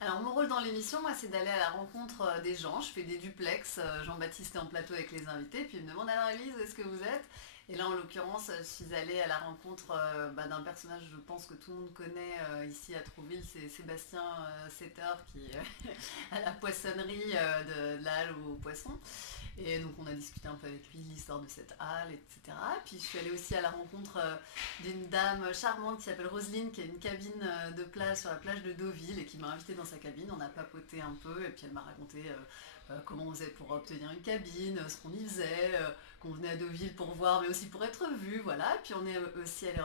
Alors mon rôle dans l'émission, moi, c'est d'aller à la rencontre des gens. Je fais des duplex. Jean-Baptiste est en plateau avec les invités, puis il me demande alors Elise, où est-ce que vous êtes? Et là, en l'occurrence, je suis allée à la rencontre d'un personnage, je pense que tout le monde connaît ici à Trouville, c'est Sébastien Setter qui est à la poissonnerie de la halle aux poissons. Et donc on a discuté un peu avec lui de l'histoire de cette halle, etc. Puis je suis allée aussi à la rencontre d'une dame charmante qui s'appelle Roselyne, qui a une cabine de plage sur la plage de Deauville et qui m'a invitée dans sa cabine. On a papoté un peu et puis elle m'a raconté comment on faisait pour obtenir une cabine, ce qu'on y faisait, qu'on venait à Deauville pour voir, mais aussi pour être vu, voilà. Puis on est aussi allé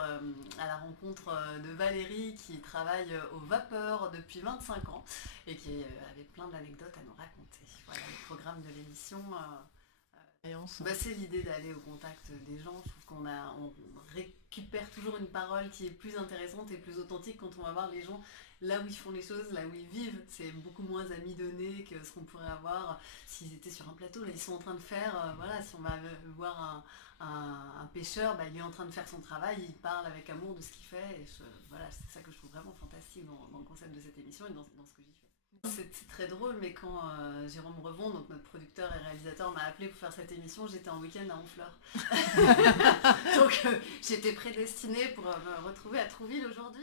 à la rencontre de Valérie qui travaille au vapeur depuis 25 ans et qui avait plein d'anecdotes à nous raconter. Voilà, le programme de l'émission. C'est l'idée d'aller au contact des gens. Je trouve on récupère toujours une parole qui est plus intéressante et plus authentique quand on va voir les gens là où ils font les choses, là où ils vivent. C'est beaucoup moins amidonné que ce qu'on pourrait avoir s'ils étaient sur un plateau. Là, ils sont en train de faire, voilà, si on va voir un pêcheur, bah, il est en train de faire son travail, il parle avec amour de ce qu'il fait. Voilà, c'est ça que je trouve vraiment fantastique dans le concept de cette émission et dans ce que j'y fais. C'est très drôle, mais quand Jérôme Revon, donc notre producteur et réalisateur, m'a appelé pour faire cette émission, j'étais en week-end à Honfleur. Donc j'étais prédestinée pour me retrouver à Trouville aujourd'hui.